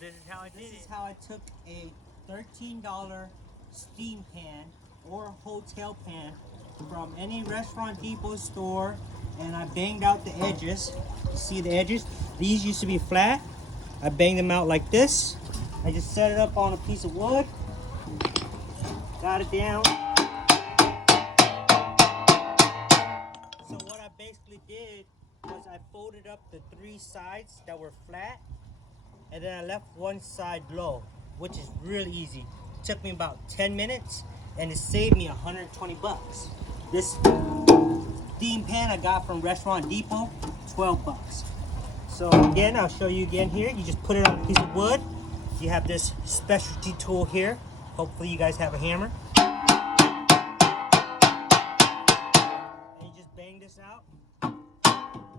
this is how I did it. This is how I took a $13 steam pan or hotel pan from any Restaurant Depot store, and I banged out the edges. You see the edges? These used to be flat. I banged them out like this. I just set it up on a piece of wood. Got it down. So what I basically did was I folded up the 3 sides that were flat, and then I left one side low, which is really easy. It took me about 10 minutes, and it saved me 120 bucks. This steam pan I got from Restaurant Depot, 12 bucks. So again, I'll show you again here. You just put it on a piece of wood. You have this specialty tool here. Hopefully you guys have a hammer. And you just bang this out.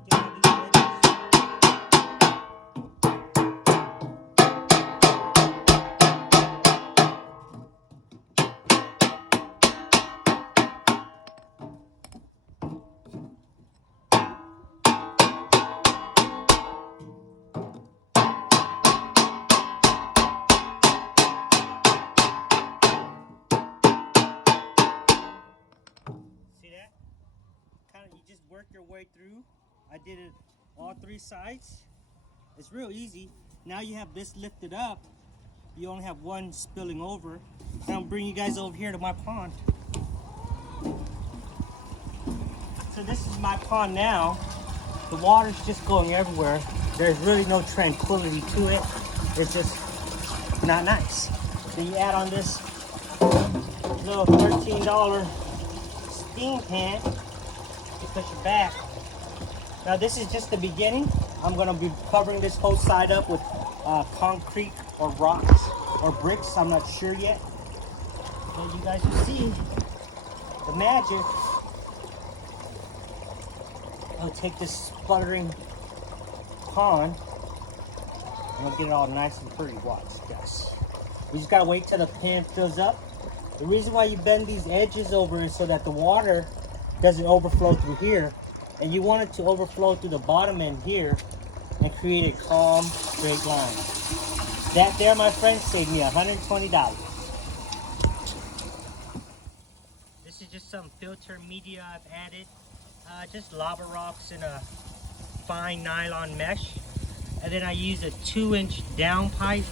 Get all these edges. You just work your way through. I did it all 3 sides. It's real easy. Now you have this lifted up. You only have one spilling over. Now I'm bringing you guys over here to my pond. So this is my pond now. The water's just going everywhere. There's really no tranquility to it. It's just not nice. So you add on this little $13 steam pan. Push it back. Now this is just the beginning. I'm going to be covering this whole side up with concrete or rocks or bricks. I'm not sure yet. So you guys can see the magic. I'll take this sputtering pond and I'll get it all nice and pretty. Watch, guys. We just gotta wait till the pan fills up. The reason why you bend these edges over is so that the water doesn't overflow through here, and you want it to overflow through the bottom end here and create a calm straight line. That there, my friends, saved me $120. This is just some filter media I've added, just lava rocks in a fine nylon mesh, and then I use a 2-inch down pipe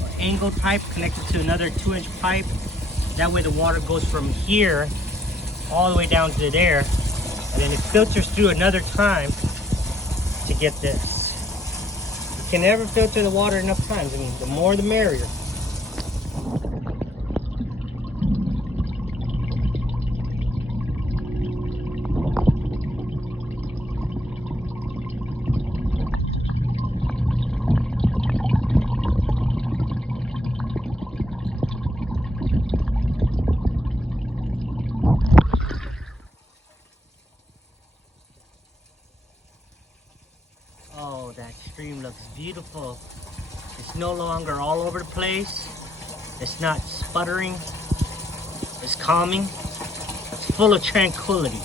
or angled pipe connected to another 2-inch pipe. That way the water goes from here all the way down to there, and then it filters through another time to get this. You can never filter the water enough times. I mean, the more the merrier. Oh, that stream looks beautiful. It's no longer all over the place. It's not sputtering. It's calming. It's full of tranquility.